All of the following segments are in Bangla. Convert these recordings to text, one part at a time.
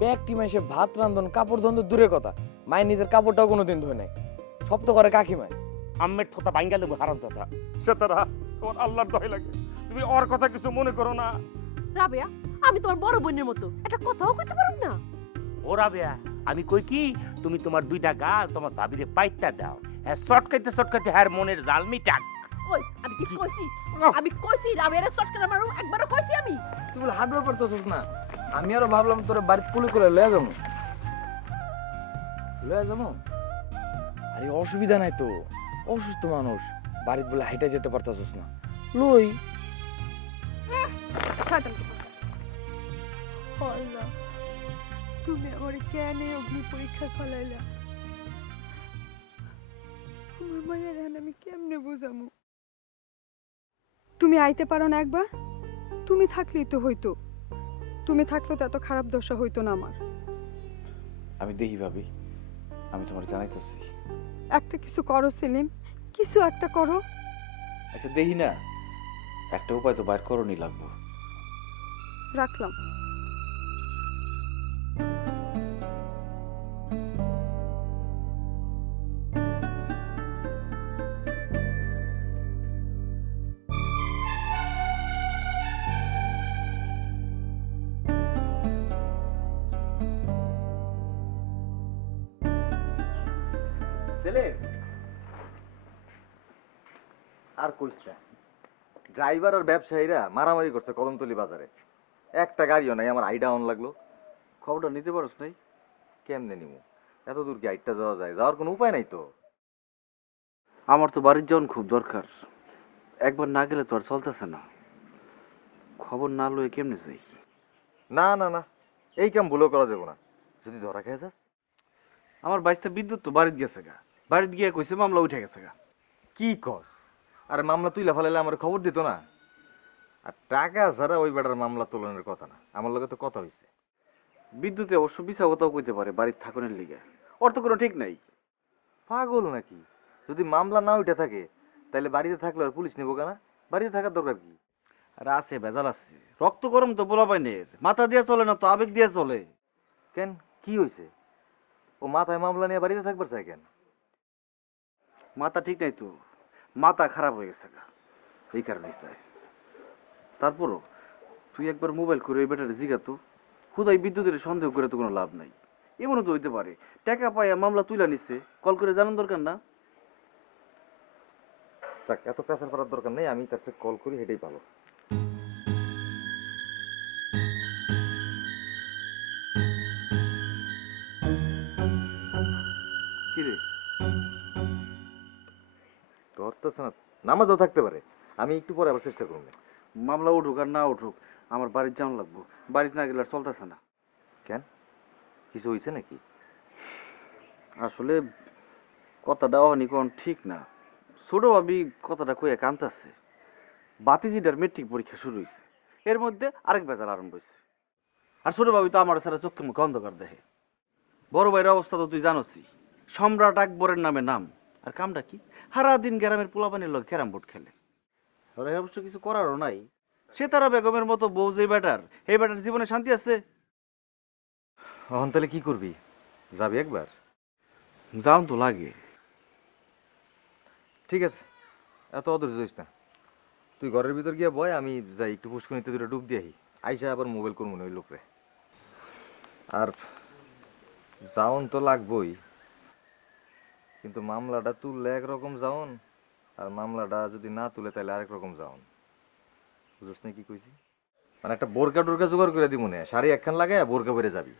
ব্যক্তি মাসে ভাত রান্ধন কাপড় ধন তো দূরের কথা, মায়ের নিজের কাপড়টাও কোনোদিন ধোয় নাই, সব তো করে কাকিমায়। আম্মের থতা ভাঙ্গা লেবু হারাম কথা। সে তারা তোমার আল্লাহর দয় লাগে, তুমি ওর কথা কিছু মনে করো না। রাবেয়া, আমি তোমার বড় বোনের মতো একটা কথাও কইতে পারো না। ও রাবেয়া, আমি কই কি তুমি তোমার দুইটা গাল তোমার ভাবিরে পাইতা দাও, হ্যাঁ চটকাইতে হ্যাঁ মনের জাল মিটাক। ওই আমি কি কইছি? আমি কইছি রাবেয়ারে শর্টকাট মারো, একবারও কইছি আমি? তুই বলে হাঁটবার পারতেছিস না, আমি আরো ভাবলাম তোর বাড়িতে কুলি করে লয়ে যাবো। লয়ে যাবো? আরে অসুবিধা নাই তো, অসুস্থ মানুষ, বাড়িতে বলে হাইটা যেতে পারতেছিস না, লই। শয়তান কথা। আল্লাহ, তুমি আমার কেন অগ্নি পরীক্ষা ফলাইলা? আমার মায়ের এখন আমি কেমনে বুঝামু? তুমি আইতে পারো না একবার? তুমি থাকলেই তো হইতো। তুমি থাকলে তো এত খারাপ দশা হইতো না আমার। আমি দেখি ভাবি, আমি তোমার জানাইতেছি। একটা কিছু করো সেলিম, কিছু একটা করো। আচ্ছা দেখি না, একটা উপায় তো বাইর করণই লাগবো। রাখলাম। আর কইস না, ড্রাইভার আর ব্যবসায়ীরা মারামারি করছে কদমতলি বাজারে, একটা গাড়িও নাই। আমার আইডা অন লাগলো, খবরটা নিতে পারস নাই? কেমনে নিমু? এত দূর কি আইডটা যাওয়া যায়? যাওয়ার কোনো উপায় নাই তো। আমার তো বাড়ির যাওয়ান খুব দরকার, একবার না গেলে তো আর চলতেছে না। খবর না লয়ে কেমনে যাই? না না না, এই কাম ভুলেও করা যাবো না, যদি ধরা খেয়ে যাস। আমার বাইশটা বিদ্যুৎ তো বাড়িতে গেছে গা, বাড়িতে গিয়ে কইছে মামলা উঠে গেছে গা। কি কস? আরে মামলা তুইলা ফেলাইলে আমার খবর দিত না? আর টাকা ছাড়া ওই বেটার মামলা তোলনের কথা না, আমার লগে তো কথা হইছে। বিদ্যুতে অবশ্য বিচা কথাও কইতে পারে বাড়ির থাকনের লিগে, ওর তো কোনো ঠিক নাই। পাগল নাকি? যদি মামলা না উঠে থাকে তাহলে বাড়িতে থাকলে আর পুলিশ নেবো কেনা? বাড়িতে থাকার দরকার কি? আর আছে ভেজাল আছে, রক্ত গরম তো বলা পাইনের, মাথা দিয়ে চলে না তো আবেগ দিয়ে চলে। কেন, কি হয়েছে? ও মাথায় মামলা নিয়ে বাড়িতে থাকবার চাই কেন? মাথা ঠিক নাই তো, মাথা খারাপ হয়ে গেছে গা, এই কারণে চাই। তারপরও তুই একবার মোবাইল করে ওই বেটারে জিগা তো, খুদাই বিদ্যুতের সন্দেহ করে তো কোনো লাভ নাই। এমনও তো হইতে পারে টাকা পাইয়া মামলা তুইলা নিচ্ছে, কল করে জানান দরকার না? যাক, এত প্রেসার করার দরকার নেই, আমি তার সাথে কল করি, এটাই ভালো। কিরে ধরতেছে না, নামাজও থাকতে পারে, আমি একটু পরে আবার চেষ্টা করবো। মামলা উঠুক আর না উঠুক, আমার বাড়ির জান লাগবো, বাড়িতে না গেলে আর চলতেছে না। কেন, কিছু হয়েছে নাকি? আসলে কথাটা অহনি কোন ঠিক না, ছোট ভাবি কথাটা কইয়া কান্তাছে। বাতিজিটার মেট্রিক পরীক্ষা শুরু হয়েছে, এর মধ্যে আরেক বেজাল আরম্ভ হয়েছে। আর ছোট ভাবি তো আমার সারা চোখে মুখে অন্ধকার দেখে। বড় ভাইয়ের অবস্থা তো তুই জানোসই, সম্রাট আকবরের নামে নাম, আর কামটা কি, সারাদিন গ্রামের পোলাপানির লোক ক্যারাম বোর্ড খেলে। আর এর অবশ্য কিছু করারও নাই, সে তারা বেগমের মতো বউ যে ব্যাটার, এই ব্যাটার জীবনে শান্তি আছে? এখন তাহলে কি করবি? যাবি একবার? যাও তো লাগে। ঠিক আছে, এত অধৈর্য হইস না, তুই ঘরের ভিতর গিয়ে বয়, আমি যাই একটু পুষ্করিতে দুটো ডুব দিয়ে আইসা আবার মোবাইল করবো না ওই লোকরে। আর যাওন তো লাগবই, কিন্তু মামলাটা তুললে একরকম যাওন, আর মামলাটা যদি না তুলে তাহলে আরেক রকম যাওন। বুঝছ না কি কইছি? মানে একটা বোরকা টোরকা জোগাড় করে দিব না, শাড়ি একখান লাগায় বোরকা পরে যাবি।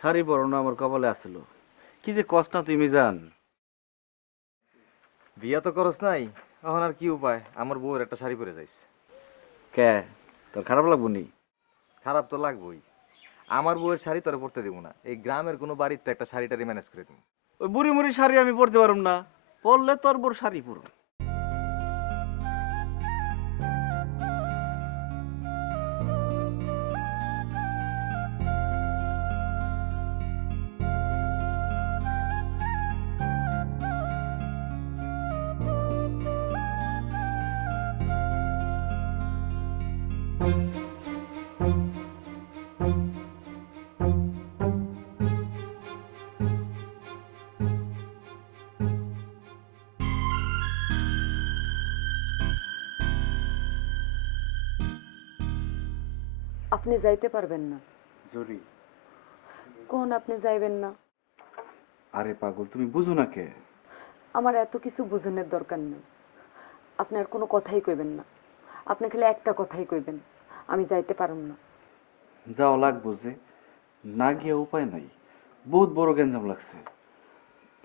শাড়ি পরানো আমার কপালে আসছিল, কি যে কষ্ট না তুমি জান। বিয়া তো করস নাই, এখন আর কি উপায়, আমার বউয়ের একটা শাড়ি পরে যাইস। কে, তোর খারাপ লাগবো নি? খারাপ তো লাগবেই, আমার বউয়ের শাড়ি তোরে পরতে দিব না, এই গ্রামের কোনো বাড়িতে একটা শাড়িটারি ম্যানেজ করে দিব। ওই বুড়ি মুড়ি শাড়ি আমি পরতে পারব না, পরলে তোর বোর শাড়ি পুরো। আপনি যাইতে পারবেন না। জরি, কোন আপনি যাইবেন না? আরে পাগল, তুমি বুঝো না কে? আমার এত কিছু বুঝনের দরকার নেই। আপনি আর কোনো কথাই কইবেন না। আপনি খালি একটা কথাই কইবেন, আমি যাইতে পারুম না। যাওয়া লাগবো যে, না গিয়ে উপায় নাই। বহুত বড় গ্যাঞ্জাম লাগছে।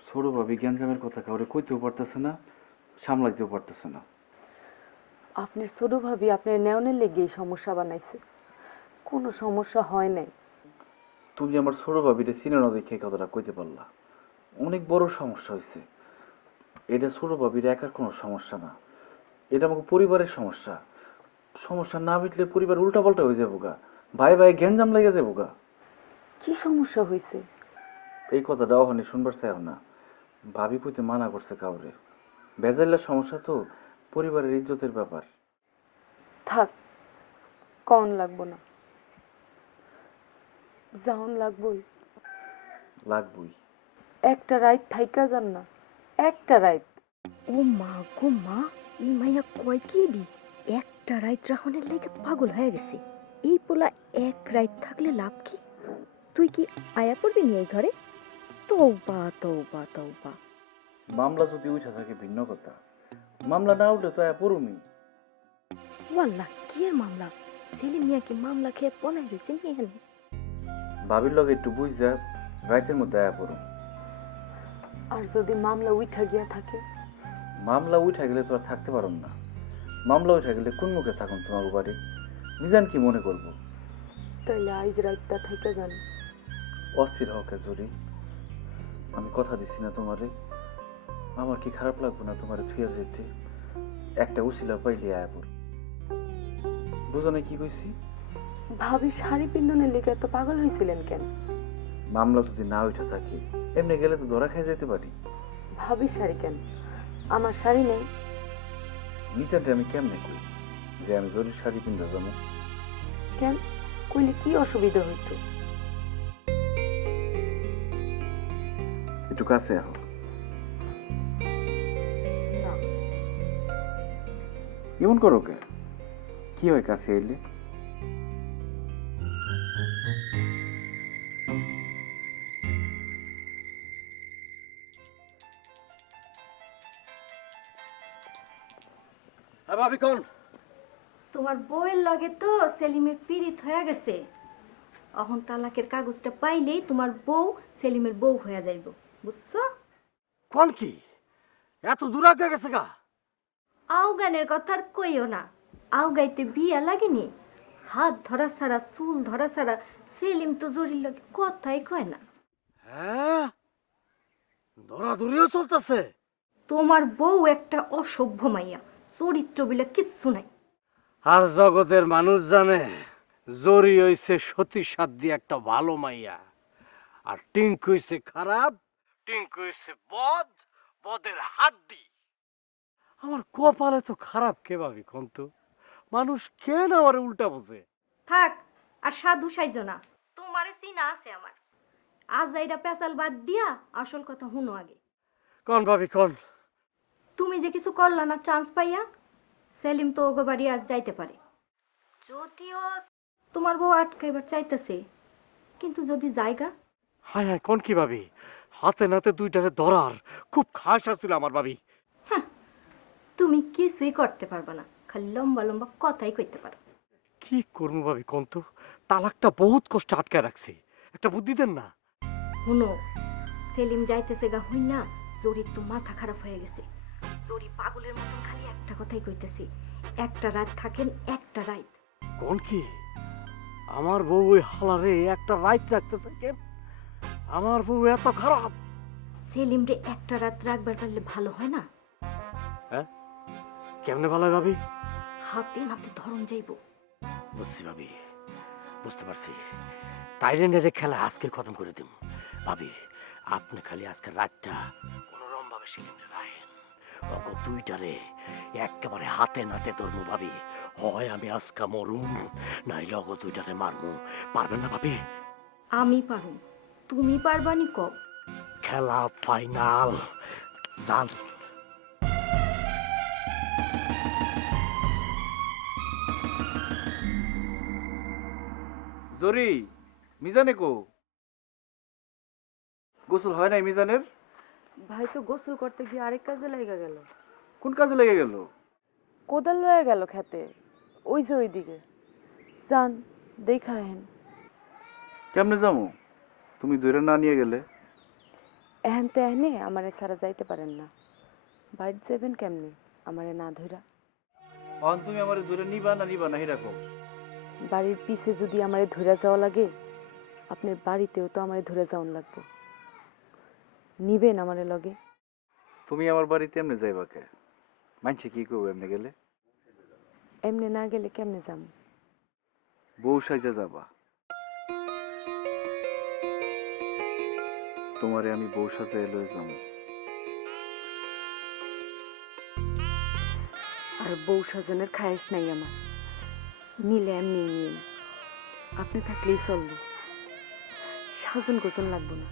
ছোট ভাবি গ্যাঞ্জামের কথা কাউরে কইতেও পারতেছে না, সামলাইতেও পারতেছে না। আপনার ছোট ভাবি আপনার নেওয়ানের লেগে এই সমস্যা বানাইছে। কোনো সমস্যা হয় নাই। তুমি আমার ছোট ভাবিটা চিনে না দেখে এই কথাটা কইতে পারলা। অনেক বড় সমস্যা হয়েছে। এটা ছোট ভাবির একার কোনো সমস্যা না, এটা আমাকে পরিবারের সমস্যা। সমস্যা না মিটলে পরিবার উল্টাপাল্টা হয়ে যাবো গা, ভাই ভাই গ্যাঞ্জাম লেগে যাবো গা। কি সমস্যা হয়েছে? এই কথাটা ওখানে শুনবার চাইও না। ভাবি কইতে মানা করছে কাউরে। বেজাইলার সমস্যা তো, পরিবারের ইজ্জতের ব্যাপার। থাক, কন লাগবো না, যাওন লাগবই। লাগবই। একটা রাইত থাইকা যান না, একটা রাইত। ও মা গো মা, এই মাইয়া কয় কি দি একটা রাত রাখনের লেগে পাগল হয়ে গেছে। এই পোলা এক রাত থাকলে লাভ কি? তুই কি আয়া পড়বি নি এই ঘরে? তৌবা তৌবা তৌবা। মামলা যদি উঠা থাকে ভিন্ন কথা, মামলা না উঠলে তো পড়ুমি। ওয়াল্লাহ কি এর মামলা? সেলিম মিয়া কি মামলা খেয়ে পনাই রয়েছে নি এখানে? ভাবির লগে একটু বুঝা রাইতের মধ্যে পড়ুম। আর যদি মামলা উঠা গিয়া থাকে? মামলা উঠা গেলে তো আর থাকতে পারুম না। মামলা উঠা গেলে কোন মুখে থাকুন তোমার বাড়ি? মিজান কি মনে করবো? তাইলে আইজ রাতটা থাইকা যান। অস্থির হকে জরি, আমি কথা দিছি না তোমারে। আমার কি খারাপ লাগবে না তোমারে ছুঁয়া যেতে? একটা উছিলা পাইলে পড়। বুঝো না কি কইছি? ভাবি শাড়ি পিন্ধনের লেগে এত পাগল হয়েছিলেন কেন? মামলা যদি না উঠে থাকে, এমনি গেলে তো ধরা খেয়ে যেতে পারি। ভাবি শাড়ি কেন? আমার শাড়ি নেই। মিজানটা আমি কেমনে কই যে আমি জরির শাড়ি পিন্ধা যাবো? কেন কইলে কি অসুবিধা হইতো? একটু কাছে আহ। না, এমন করো কে? কি হয় কাছে এলে? ভাবি কোন? তোমার বউয়ের লগে তো সেলিমের পীড়িত হয়ে গেছে। এখন তালাকের কাগজটা পাইলেই তোমার বউ সেলিমের বউ হয়ে যাইব, বুঝছো? কোন কি এত দূর আগে গেছে গা? আউগানের কথা আর কইও না। আউগাইতে বিয়া লাগেনি, হাত ধরা ছাড়া চুল ধরা ছাড়া সেলিম তো জরির লগে কথাই কয় না। হ্যাঁ, দৌড়াদৌড়িও চলতেছে। তোমার বউ একটা অসভ্য মাইয়া, চরিত্র বলে কিচ্ছু নাই। আর জগতের মানুষ জানে জরি হইছে সতী সাধ্য একটা ভালো মাইয়া, আর টিঙ্কু হইছে খারাপ, টিঙ্কু হইছে বদ, বদের হাড্ডি। আমার কপালে তো খারাপ কে ভাবি কোন তো? মানুষ কেন আমার উল্টা বোঝে? থাক, আর সাধু সাইজো না। তোমারে চিনা আছে আমার। আজ এইটা পেঁচাল বাদ দিয়া আসল কথা হুনো আগে। কোন ভাবি কোন? তুমি যে কিছু করলা না চান্স পাইয়া, সেলিম তো ওগো বাড়ি আজ যাইতে পারে। যদিও তোমার বউ আটকাইবার চাইতেছে, কিন্তু যদি জায়গা। হায় হায়, কোন কি ভাবি? হাতে নাতে দুইটারে ধরার খুব খাস আসছিল আমার ভাবি। তুমি কিছুই করতে পারবা না, খালি লম্বা লম্বা কথাই কইতে পারো। কি করবো ভাবি কোন তো? তালাকটা বহুত কষ্ট আটকায় রাখছি, একটা বুদ্ধি দেন না। হুনো, সেলিম যাইতেছে গা হই না, জরির তো মাথা খারাপ হয়ে গেছে। জরি পাগলের মতন খালি একটা কথাই কইতেছে, একটা রাত থাকেন, একটা রাত। কোন কি? আমার বউ ওই হালারে একটা রাত রাখতেছে কেন? আমার বউ এত খারাপ? সেলিম রে একটা রাত রাখবার পারলে ভালো হয় না? কেমনে ভালো হয় ভাবি? হাতে নাতে ধরন যাইব। বুঝছি ভাবি, বুঝতে পারছি। তাইরে নেড়ে খেলা আজকে খতম করে দিম ভাবি। আপনি খালি আজকে রাতটা কোনোরকম ভাবে সিলিন্ডার রাখেন। অগ দুইটারে একেবারে হাতে নাতে ধরমু ভাবি। হয় আমি আজকা মরুম, নাইলে অগ দুইটারে মারমু। পারবেন না ভাবি? আমি পারুম, তুমি পারবানি কব? খেলা ফাইনাল, জান। জরি মিজানে কো গোসল হয় নাই মিজানের? ভাই তো গোসল করতে গিয়ে আরেক কাজে লেগে গেল। কোন কাজে লেগে গেল? কোদাল লয়ে গেল খেতে, ওই যে ওইদিকে। যান দেখা হেন। কেমনে যাবো? তুমি ধরে না নিয়ে গেলে? এহেন তো এহেনে আমারে সারা যাইতে পারেন না। বাইর যাবেন কেমনে আমারে না ধইরা? অন তুমি আমারে ধরে নিবা না হেরা কও। বাড়ির পিছে যদি আমারে ধইরা যাওয়া লাগে, আপনার বাড়িতেও তো আমারে ধরে যাওয়ান লাগবে। নিবেন আমারে লগে? তুমি আমার বাড়িতে এমনি যাইবা কে? মানছে কি করবো এমনি গেলে? এমনি না গেলে কেমনে যাম? বউ সাইজা যাবা। তোমারে আমি বউ সাথে লয়ে যাবো। আর বউ সাজানোর খায়েশ নাই আমার। নিলে এমনি নিন, আপনি থাকলেই চলবে। সাজন গোজন লাগবে না।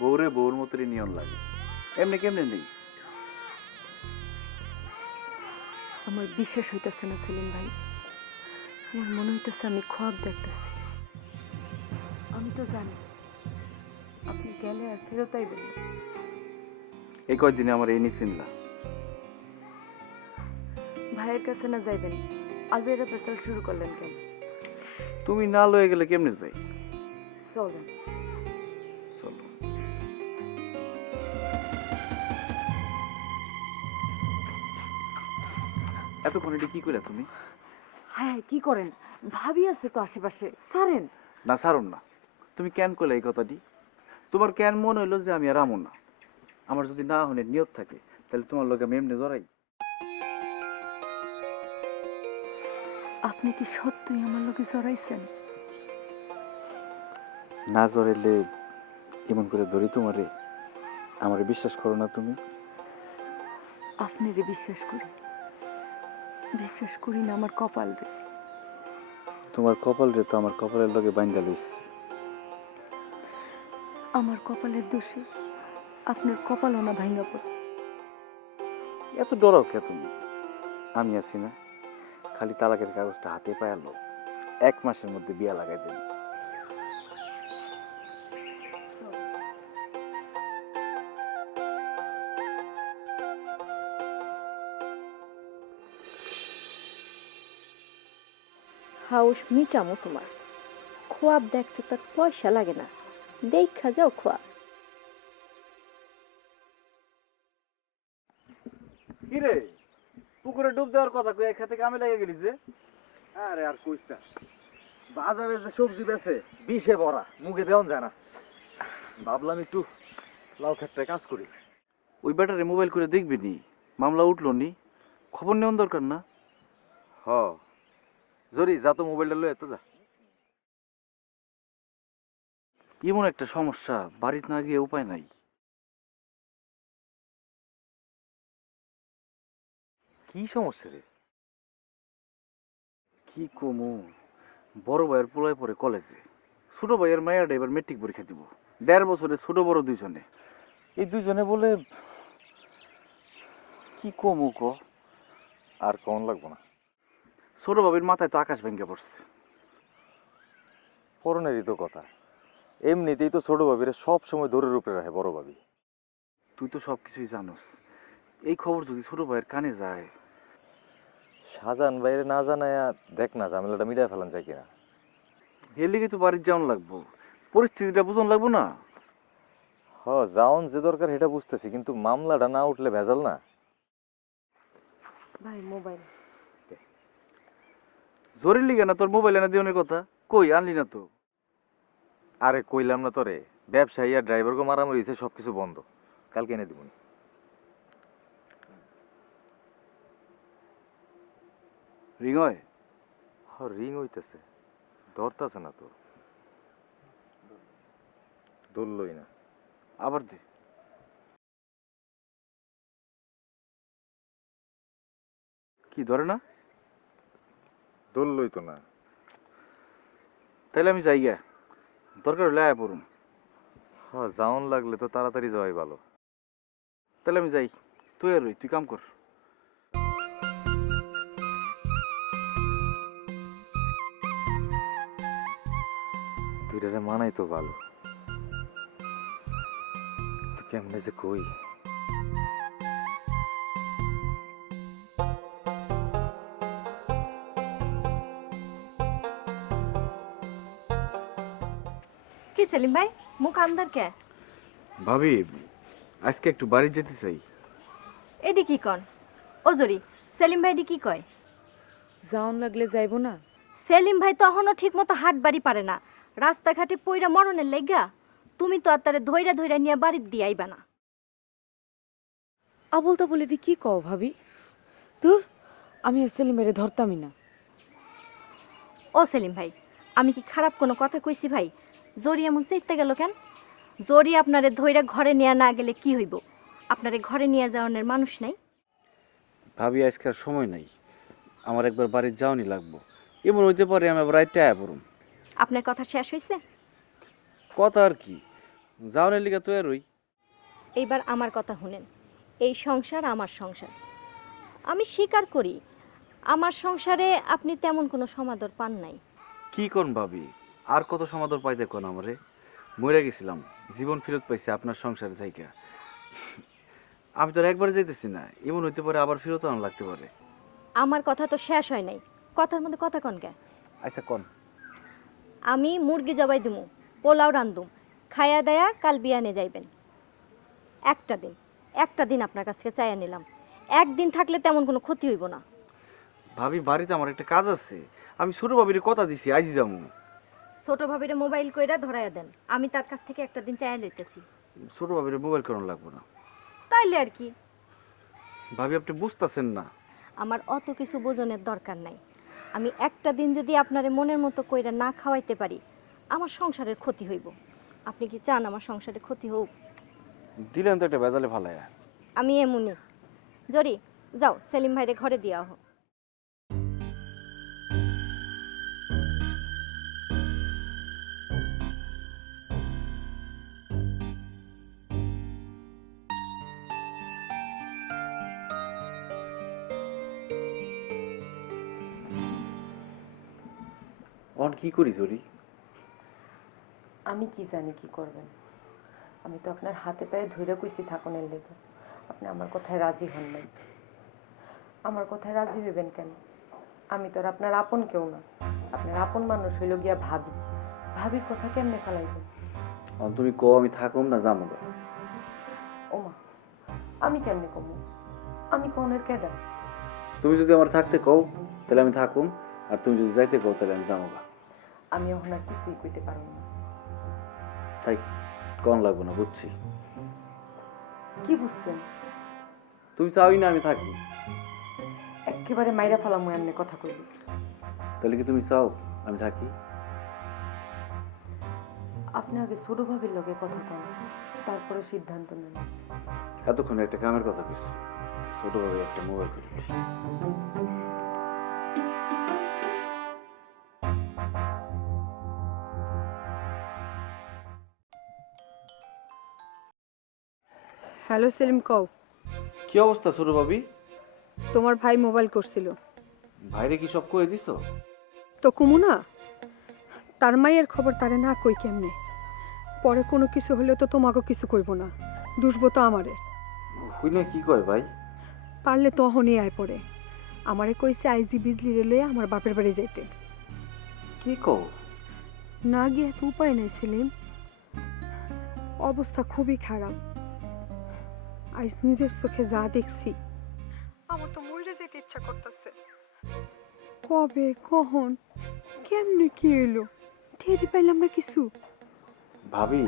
বউরে বউর মতোই নিয়ন লাগে, এমনি কেমনে নেই? আমার বিশ্বাস হইতেছে না সেলিম ভাই। আমার মনে হইতেছে আমি খোয়াব দেখতেছি। আমি তো জানি আপনি গেলে আর ফেরত আইবেন না। এই কয়দিনে আমার এই চিনলা। ভাইয়ের কাছে না যাইবেন, আজ এরা পেশাল শুরু করলেন কেন? তুমি না লয়ে গেলে কেমনে যাই? চলেন। চলো। এতক্ষণ এটি কি কইলা তুমি? হ্যাঁ কি করেন? ভাবি আছে তো আশেপাশে, সারেন। না সারুন না। তুমি কেন কইলা এই কথাটি? তোমার কেন মনে হইলো যে আমি আর আমো না? আমার যদি না হনে নিয়ত থাকে তাহলে তোমার লগে আমি এমনি জড়াই। আপনি কি সত্যই আমার লোকে জড়াইছেন? না জড়াইলে এমন করে ধরি তোমারে? আমারে বিশ্বাস করো না তুমি? আপনারে বিশ্বাস করি। বিশ্বাস করি না আমার কপাল রে। তোমার কপাল রে তো আমার কপালের লগে বাইন্ধা লইছি। আমার কপালের দোষে আপনার কপালও না ভাঙা পড়ে। এত ডরাও কে তুমি? আমি আছি না? খালি তালাকের কাগজটা হাতে পায়ালো, 1 মাসের মধ্যে বিয়া লাগাই দেব। হাউস মিটামো তোমার। খোয়াব দেখতে তো আর পয়সা লাগে না, দেখা যাও খোয়াব। কি রে, পুকুরে ডুব দেওয়ার কথা কই খেতে কামে লেগে গেলি যে? আরে আর কইস না, বাজারে যে সবজি বেচে বিষে ভরা, মুখে দেওয়া যায় না। ভাবলাম একটু লাউ ক্ষেত্রে কাজ করি। ওই ব্যাটারে মোবাইল করে দেখবি নি, মামলা উঠলো নি, খবর নেওয়ার দরকার না? হ জরি, যা তো মোবাইলটা লয়ে তো যা। এমন একটা সমস্যা, বাড়িতে না গিয়ে উপায় নাই। কি সমস্যা রে? কি কমু, বড় ভাইয়ের পোলায় পড়ে কলেজে, ছোট ভাইয়ের মায়ের এবার মেট্রিক পরীক্ষা দিব। 1.5 বছরে ছোট বড় দুইজনে। এই দুইজনে বলে কি কমু ক? আর কেমন লাগবো না? ছোট বাবির মাথায় তো আকাশ ভেঙে পড়ছে। পরনেরই তো কথা। এমনিতেই তো ছোট ভাবিরে সব সময় ধরে রূপে রাখে বড় ভাবি। তুই তো সবকিছুই জানোস। এই খবর যদি ছোট ভাইয়ের কানে যায়। সাজান বাইরে না জানায়া দেখ না ঝামেলাটা মিটায় ফেলান যায় কিনা। এর লিগে তো বাড়ির যাওয়ান লাগবো, পরিস্থিতিটা বুঝন লাগবো না? হ যাওন যে দরকার সেটা বুঝতেছি, কিন্তু মামলাটা না উঠলে ভেজাল না। ভাই মোবাইল। জরুরি লিগে না তোর মোবাইল এনে দিওনের কথা, কই আনলি না তো? আরে কইলাম না তোরে, ব্যবসায়ী আর ড্রাইভারকে মারামারি হয়েছে, সবকিছু বন্ধ, কালকে এনে দিব। রিং হয়? রিং হইতেছে, ধরতেছে না তো, ধরলই না। আবার দে। কি ধরে না? ধরলই তো না। তাইলে আমি যাই গা, দরকার হলে আয়া পড়ুম। হ্যাঁ যাওন লাগলে তো তাড়াতাড়ি যাওয়াই ভালো। তাহলে আমি যাই, তুই আর রই, তুই কাম কর। দুইটারে মানাই তো ভালো, তো কেমনে যে কই। কি সেলিম ভাই মুখ আন্দার কে? ভাবি আজকে একটু বাড়ি যেতে চাই। এডি কি কন? ওজরি সেলিম ভাই কি কয়? যাওন লাগলে যাইবো না? সেলিম ভাই তো এখনো ঠিক মতো হাট বাড়ি পারে না, রাস্তাঘাটে পইরা মরণের লেগা। তুমি তো আর তারে ধইরা ধইরা নিয়ে বাড়ির দিয়ে আইবা না। আবল তাবল এটি কি কও ভাবি? দূর, আমি আর সেলিম ভাইরে ধরতামই না। ও সেলিম ভাই, আমি কি খারাপ কোনো কথা কইছি ভাই? জরি এমন চেইতে গেল কেন? জরি আপনারে ধইরা ঘরে নিয়ে না গেলে কি হইব? আপনারে ঘরে নিয়ে যাওয়ানোর মানুষ নাই? ভাবি আজকে আর সময় নাই, আমার একবার বাড়ি যাওয়ানি লাগবো। এমন হইতে পারে আমি আবার রাইতে আয়া পড়ুম। আপনার কথা শেষ হইছে? কথা আর কি, যাওয়ানের লিগা তো এরই। এইবার আমার কথা শুনেন। এই সংসার আমার সংসার, আমি স্বীকার করি আমার সংসারে আপনি তেমন কোনো সমাদর পান নাই। কি কোন ভাবি, আর কত সমাদর পাইতে কোন আমারে? মরে গেছিলাম, জীবন ফেরত পাইছি আপনার সংসারে থাইকা। আমি তো আর একবার যাইতেছি না, এমন হইতে পারে আবার ফেরত আনা লাগতে পারে। আমার কথা তো শেষ হয় নাই, কথার মধ্যে কথা কন কে? আচ্ছা কোন। আমি মুরগি জবাই দিমু, পোলাও রান্ধুম, খায়া দায়া কাল বিয়ানে যাইবেন। একটা দিন আপনার কাছ থেকে চাইয়া নিলাম, একদিন থাকলে তেমন কোনো ক্ষতি হইব না। ভাবি বাড়িতে আমার একটা কাজ আছে, আমি ছোট ভাবির কথা দিছি আইজি যাবো। ছোট ভাবিরে মোবাইল কইরা ধরাইয়া দেন, আমি তার কাছ থেকে একটা দিন চাইয়া লইতেছি। ছোট ভাবির মোবাইল করানো লাগবো না। তাইলে আর কি? ভাবি আপনি বুঝতেছেন না। আমার অত কিছু বোঝনের দরকার নাই। আমি একটা দিন যদি আপনারে মনের মতো কইরা না খাওয়াইতে পারি, আমার সংসারের ক্ষতি হইব। আপনি কি চান আমার সংসারের ক্ষতি হোক? দিলেন তো একটা বেজালে ভালায়া। আমি এমনি। জরি যাও সেলিম ভাইরে ঘরে দিয়া হোক। অন কি করি জরি? আমি কি জানি কি করবেন। আমি তো আপনার হাতে পায়ে ধইরা কইছি থাকনের লেগে, আপনি আমার কথায় রাজি হন নাই। আমার কথায় রাজি হইবেন কেন? আমি তো আর আপনার আপন কেউ না। আপনার আপন মানুষ হইল গিয়া ভাবি। ভাবির কথা কেমনে ফেলাইবেন? তুমি কো আমি থাকুম না যাবো। ওমা, আমি কেমনে কমু? আমি কনের কেডা? তুমি যদি আমার থাকতে কও তাহলে আমি থাকুম, আর তুমি যদি যাইতে কও তাহলে আমি যাবো। আমি এখন আর কিছুই কইতে পারব না। তাই কোন লাগবো না, বুঝছি। কি বুঝছেন? তুমি চাওই না আমি থাকি, একেবারে মাইরা ফেলাম এমনি কথা কইলি। তাহলে কি তুমি চাও আমি থাকি? আপনি আগে ছোট ভাবির লগে কথা কন, তারপরে সিদ্ধান্ত নেন। এতক্ষণ একটা কামের কথা কইছি, ছোটভাবে একটা মোবাইল কিনে দিই। হ্যালো সেলিম, কও। কি অবস্থা ছোট ভাবি? তোমার ভাই মোবাইল করছিল। ভাইরে কি সব কয়ে দিছো? তো কুমু না, তার মায়ের খবর তারে না কই কেমনে? পরে কোনো কিছু হলে তো তোমাকে কিছু কইব না, দুষবো তো আমারে। কই না কি কয় ভাই? পারলে তখনই আয় পড়ে। আমারে কইছে আইজি বিজলি রেলে আমার বাপের বাড়ি যাইতে। কি কও? না গিয়ে তো উপায় নেই সেলিম, অবস্থা খুবই খারাপ। আজ নিজের চোখে যা দেখছি, আমার তো মরে যেতে ইচ্ছা করতেছে। কবে কখন কেমনে কি এলো টেরি পাইলাম না কিছু। ভাবি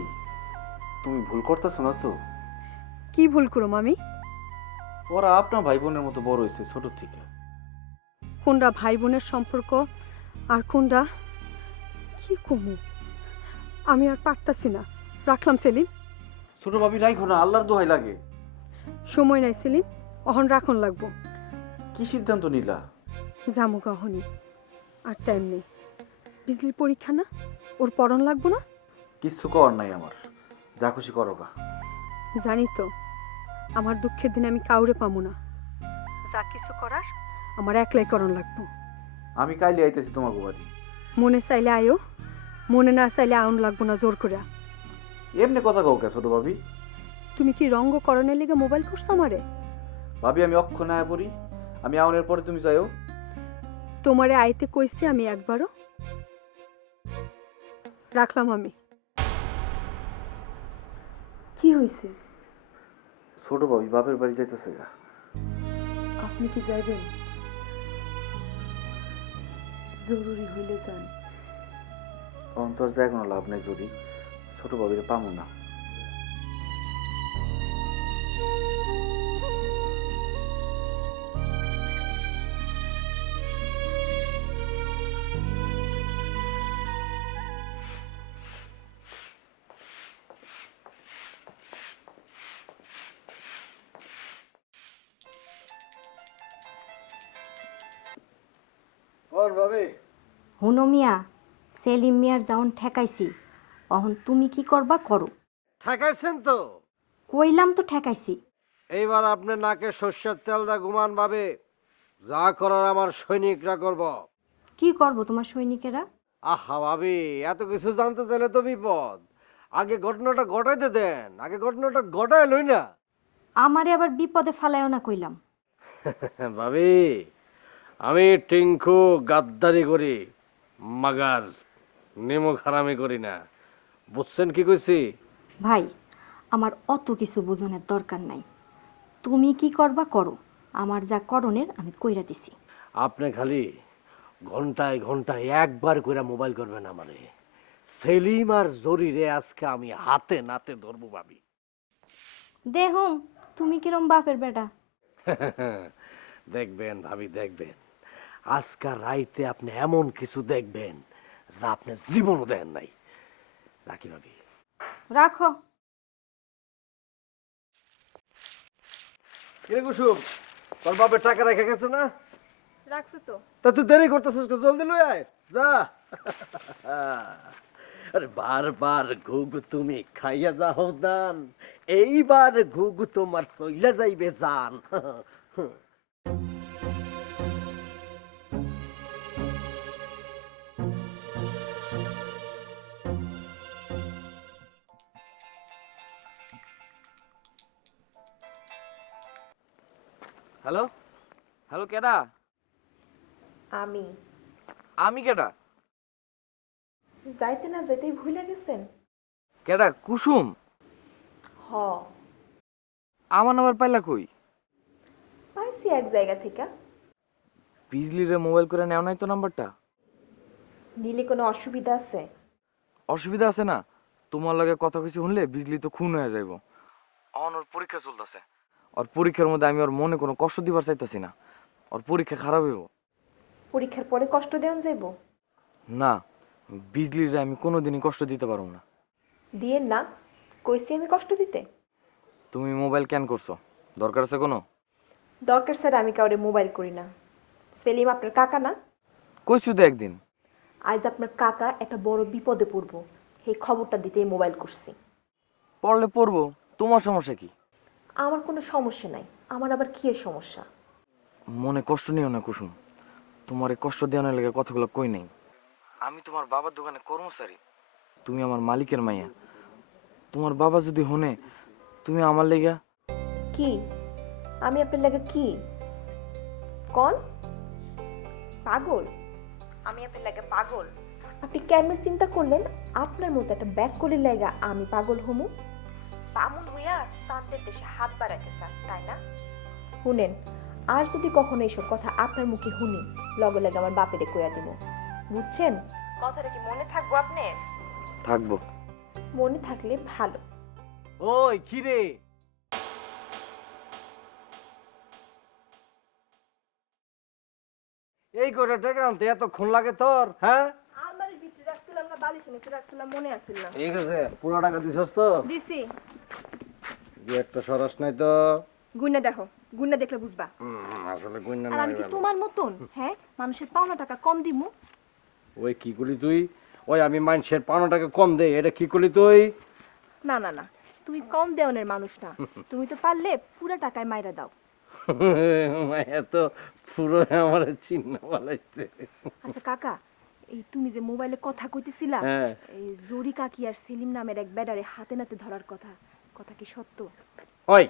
তুমি ভুল করতেছো না তো? কি ভুল করম আমি? ওরা আপনার ভাই বোনের মতো বড় হয়েছে ছোট থেকে। কোনটা ভাই বোনের সম্পর্ক আর কোনটা কি কমু, আমি আর পারতাছি না। রাখলাম সেলিম। ছোট ভাবি রাইখো না, আল্লাহর দোহাই লাগে। সময় নাই সেলিম, অহন রাখন লাগবো। কি সিদ্ধান্ত নিলা? জামুক অহনি, আর টাইম নেই। বিজলির পরীক্ষা না, ওর পড়ন লাগবো না? কিচ্ছু করার নাই আমার, যা খুশি করো গা। জানি তো আমার দুঃখের দিনে আমি কাউরে পাবো না। যা কিছু করার আমার একলাই করণ লাগবো। আমি কাইলে আইতেছি তোমাকে বাড়ি। মনে চাইলে আয়ো, মনে না চাইলে আউন লাগবো না জোর করে। এমনি কথা কও কে ছোট ভাবি? তুমি কি রঙ্গকরণের লিগে মোবাইল করছো আমারে? ভাবি আমি অক্ষণ আয়া পড়ি, আমি আউনের পরে তুমি যাইও। তোমারে আইতে কইছি আমি একবারও? রাখলাম আমি। কি হয়েছে? ছোট ভাবি বাপের বাড়ি যাইতেছে গা। আপনি কি যাইবেন? জরুরি হইলে যান। অন্তর যায় কোনো লাভ নাই যদি ছোট ভাবিরে পামু না। হুনো মিয়া, সেলিম মিয়ার যাওন ঠেকাইছি, অহন তুমি কি করবা করো। ঠেকাইছেন তো, কইলাম তো ঠেকাইছি। এইবার আপনি নাকে সর্ষের তেলটা ঘুমান ভাবে, যা করার আমার সৈনিকরা করব। কি করব তোমার সৈনিকেরা? আহা ভাবি, এত কিছু জানতে চাইলে তো বিপদ। আগে ঘটনাটা ঘটাইতে দেন, আগে ঘটনাটা ঘটাই লই না। আমারে আবার বিপদে ফালাইও না কইলাম। ভাবি, আমি টিঙ্কু গাদ্দারি করি, মাগার নিমক হারামি করি না। বুঝছেন কি কইছি? ভাই, আমার অত কিছু বুঝনের দরকার নাই। তুমি কি করবা করো, আমার যা করণের আমি কইরা দিছি। আপনি খালি ঘন্টায় ঘন্টায় একবার করে মোবাইল করবেন আমারে। সেলিম আর জরিরে আজকে আমি হাতে নাতে ধরবো ভাবি। দেহুম তুমি কিরম বাপের বেটা। দেখবেন ভাবি, দেখবেন আজকাল রাইতে আপনি এমন কিছু দেখবেন যা আপনি জীবনও দেন নাই। রাখি ভাবি। রাখো। কিরে কুসুম, তোর বাপের টাকা রেখে গেছে না? রাখছো তো। তা তুই দেরি করতেছিস, জলদি লই আয়, যা। আরে বারবার ঘুঘু তুমি খাইয়া যাও দান, এইবার ঘুঘু তোমার চইলা যাইবে জান। হ্যালো হ্যালো, কেডা? আমি আমি কেডা? যাইতে না যাইতেই ভুলে গেছেন? কেডা? কুসুম? হ, আমার নাম্বার পাইলা কই? পাইছি এক জায়গা থেকে। বিজলিরে মোবাইল করে নেও নাই তো নাম্বারটা? নিলে কোনো অসুবিধা আছে? অসুবিধা আছে না? তোমার লগে কথা কিছু শুনলে বিজলি তো খুন হয়ে যাইব। ওর পরীক্ষা চলতেছে, ওর পরীক্ষার মধ্যে আমি ওর মনে কোনো কষ্ট দিবার চাইতেছি না। ওর পরীক্ষা খারাপ হইব। পরীক্ষার পরে কষ্ট দেওয়া যাইব? না, বিজলিরে আমি কোনোদিনই কষ্ট দিতে পারবো না। দিয়েন না, কইছি আমি কষ্ট দিতে? তুমি মোবাইল কেন করছো? দরকার আছে কোনো? দরকার স্যার, আমি কাউরে মোবাইল করি না। সেলিম আপনার কাকা না? কইছু তো একদিন। আজ আপনার কাকা একটা বড় বিপদে পড়বো, এই খবরটা দিতেই মোবাইল করছি। পড়লে পড়বো, তোমার সমস্যা কি? আমার কোনো সমস্যা নাই, আমার আবার কি এর সমস্যা? মনে কষ্ট নিও না কুসুম, তোমার কষ্ট দেওয়ার লেগে কথাগুলো কই নাই। আমি তোমার বাবার দোকানে কর্মচারী, তুমি আমার মালিকের মাইয়া। তোমার বাবা যদি হনে তুমি আমার লেগা কি? আমি আপনার লাগে কি? কোন পাগল? আমি আপনার লাগে পাগল? আপনি কেমনে চিন্তা করলেন আপনার মতো একটা ব্যাগ করে লাগা আমি পাগল হমু? পামুন হইয়া শান্তের দেশে হাত বাড়াইতে চান, তাই না? শুনেন, আর যদি কখনো এইসব কথা আপনার মুখে শুনি, লগে লগে আমার বাপেরে কইয়া দিব, বুঝছেন? কথাটা কি মনে থাকবো আপনার? থাকবো। মনে থাকলে ভালো। ওই কি রে, এই করে টাকা আনতে এতক্ষণ লাগে তোর? হ্যাঁ, আলমারির ভিতরে রাখছিলাম না, বালিশের নিচে রাখছিলাম, মনে আছিল না? ঠিক আছে, পুরো টাকা দিছস তো? দিছি। যে একটা সরস নাই তো। গুইনা দেখো, গুইনা দেখলে বুঝবা। আসলে কইনা আর আমি কি নাই। তোমার মতন হ্যাঁ মানুষের পাওনা টাকা কম দিমু? ওই কি করলি তুই? ওই আমি মানুষের ৫০ টাকা কম দে, এটা কি করলি তুই? না না না, তুমি কম দেওয়ানের মানুষ না, তুমি তো পারলে পুরো টাকায় মাইরা দাও। এত পুরো আমার চিহ্ন বলাইছে। আচ্ছা কাকা, এই তুমি যে মোবাইলে কথা কইতেছিলা হ্যাঁ এই জরি কাকি আর সেলিম নামের এক বেডারে হাতে নাতে ধরার কথা কথা কি সত্য? ওই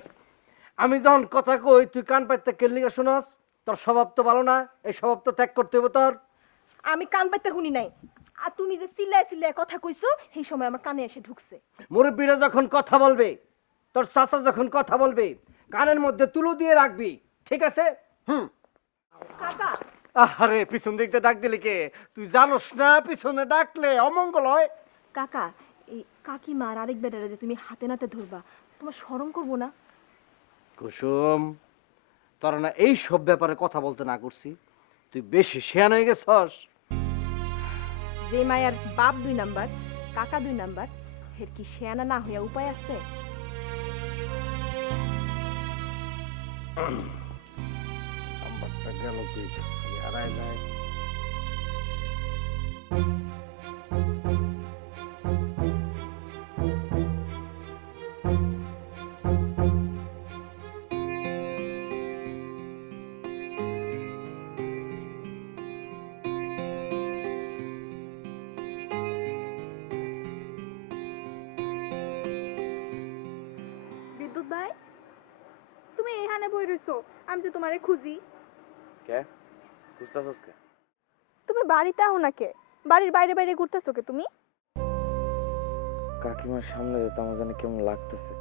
আমি যখন কথা কই তুই কান পাইতে কেলিগা শুনস? তোর স্বভাব তো ভালো না, এই স্বভাব তো ত্যাগ করতে হবে তোর। আমি কান পাইতে শুনি নাই, আর তুমি যে চিল্লায় চিল্লায় কথা কইছো সেই সময় আমার কানে এসে ঢুকছে। মুরব্বীরা যখন কথা বলবে, তোর চাচা যখন কথা বলবে, কানের মধ্যে তুলো দিয়ে রাখবি, ঠিক আছে? কাকা আরে পিছন দিক দিয়ে ডাক দিলি কে? তুই জানোস না পিছনে ডাকলে অমঙ্গল হয়। কাকা এই কাকিমা আর আরেক বেডারে যে তুমি হাতে নাতে ধরবা, তোমার শরম করবো না? কুসুম, তোরা না এই সব ব্যাপারে কথা বলতে না করছি, তুই বেশি শেয়ান হয়ে গেছস। যে মায়ার বাপ 2 নাম্বার কাকা 2 নাম্বার, এর কি শেয়ানা না হইয়া উপায় আছে? নাম্বারটা গেল কই? খালি হারায় যায়। বিদ্যুৎ ভাই, তুমি এখানে বই রইছো, আমি যে তোমারে খুঁজি। কে বুঝতেছস কে? তুমি বাড়িতে আও না কে? বাড়ির বাইরে বাইরে ঘুরতেছো কে তুমি? কাকিমার সামনে যেতে আমার জানি কেমন লাগতেছে।